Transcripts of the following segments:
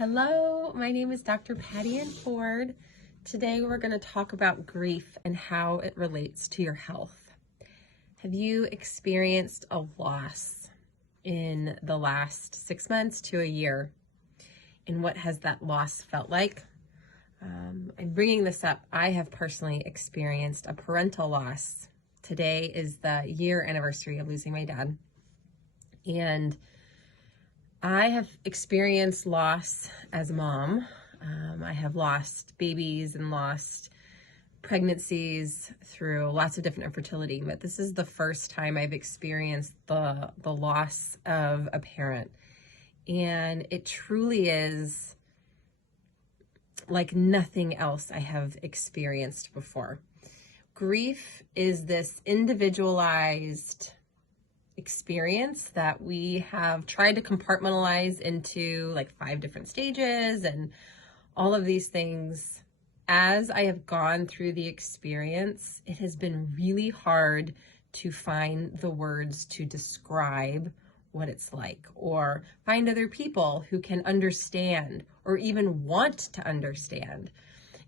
Hello, my name is Dr. Patty Ann Ford. Today we're going to talk about grief and how it relates to your health. Have you experienced a loss in the last 6 months to a year? And what has that loss felt like? I'm bringing this up. I have personally experienced a parental loss. Today is the year anniversary of losing my dad. And I have experienced loss as a mom. I have lost babies and lost pregnancies through lots of different infertility, but this is the first time I've experienced the loss of a parent. And it truly is like nothing else I have experienced before. Grief is this individualized experience that we have tried to compartmentalize into like 5 different stages and all of these things. As I have gone through the experience, it has been really hard to find the words to describe what it's like, or find other people who can understand or even want to understand.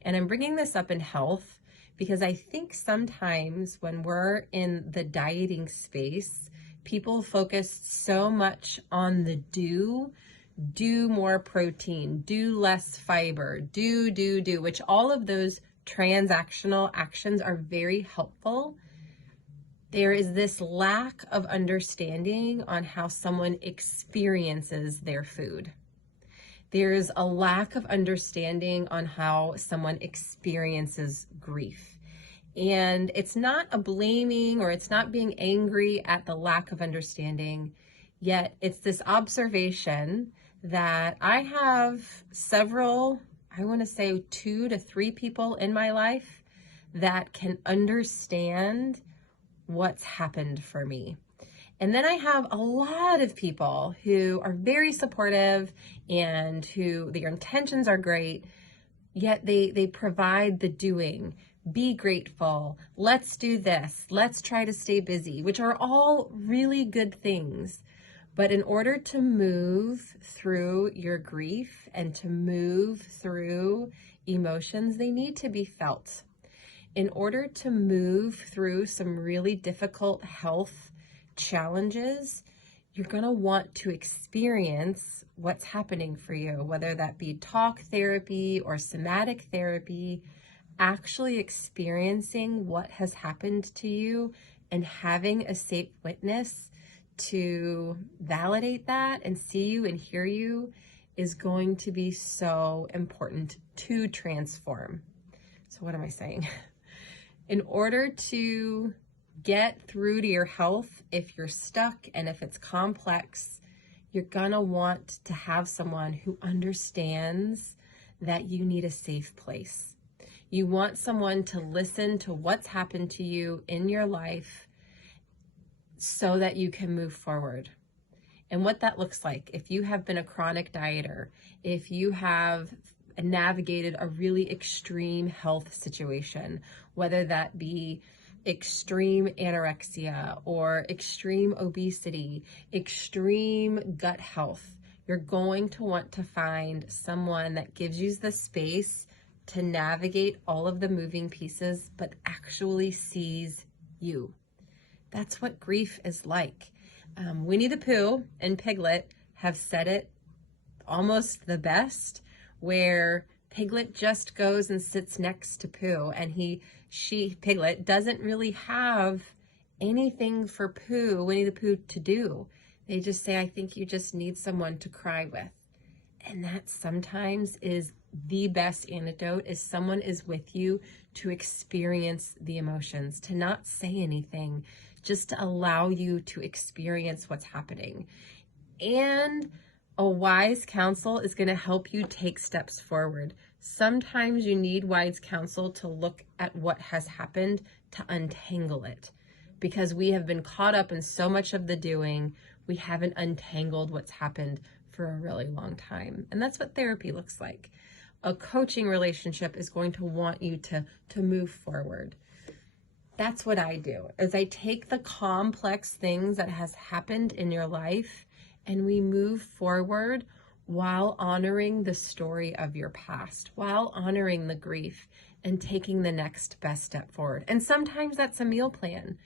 And I'm bringing this up in health because I think sometimes when we're in the dieting space, people focus so much on the do more protein, do less fiber, do, which all of those transactional actions are very helpful. There is this lack of understanding on how someone experiences their food. There's a lack of understanding on how someone experiences grief. And it's not a blaming or it's not being angry at the lack of understanding, yet it's this observation that I have several, I want to say 2 to 3 people in my life that can understand what's happened for me. And then I have a lot of people who are very supportive and who their intentions are great, yet they provide the doing. Be grateful, let's do this, let's try to stay busy, which are all really good things. But in order to move through your grief and to move through emotions, they need to be felt. In order to move through some really difficult health challenges, you're going to want to experience what's happening for you, whether that be talk therapy or somatic therapy. Actually experiencing what has happened to you and having a safe witness to validate that and see you and hear you is going to be so important to transform. So what am I saying? In order to get through to your health, if you're stuck and if it's complex, you're gonna want to have someone who understands that you need a safe place. You want someone to listen to what's happened to you in your life so that you can move forward. And what that looks like, if you have been a chronic dieter, if you have navigated a really extreme health situation, whether that be extreme anorexia or extreme obesity, extreme gut health, you're going to want to find someone that gives you the space to navigate all of the moving pieces, but actually sees you. That's what grief is like. Winnie the Pooh and Piglet have said it almost the best, where Piglet just goes and sits next to Pooh, and Piglet doesn't really have anything for Winnie the Pooh to do. They just say, I think you just need someone to cry with. And that sometimes is the best antidote, is someone is with you to experience the emotions, to not say anything, just to allow you to experience what's happening. And a wise counsel is going to help you take steps forward. Sometimes you need wise counsel to look at what has happened to untangle it, because we have been caught up in so much of the doing, we haven't untangled what's happened for a really long time. And that's what therapy looks like. A coaching relationship is going to want you to move forward. That's what I do, is I take the complex things that has happened in your life and we move forward while honoring the story of your past, while honoring the grief and taking the next best step forward. And sometimes that's a meal plan,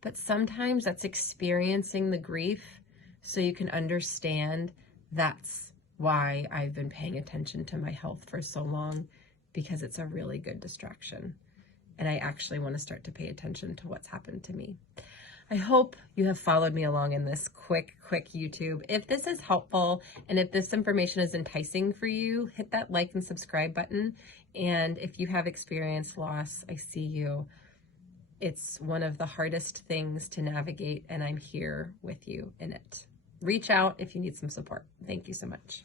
but sometimes that's experiencing the grief so you can understand that's why I've been paying attention to my health for so long, because it's a really good distraction. And I actually want to start to pay attention to what's happened to me. I hope you have followed me along in this quick YouTube. If this is helpful and if this information is enticing for you, hit that like and subscribe button. And if you have experienced loss, I see you. It's one of the hardest things to navigate, and I'm here with you in it. Reach out if you need some support. Thank you so much.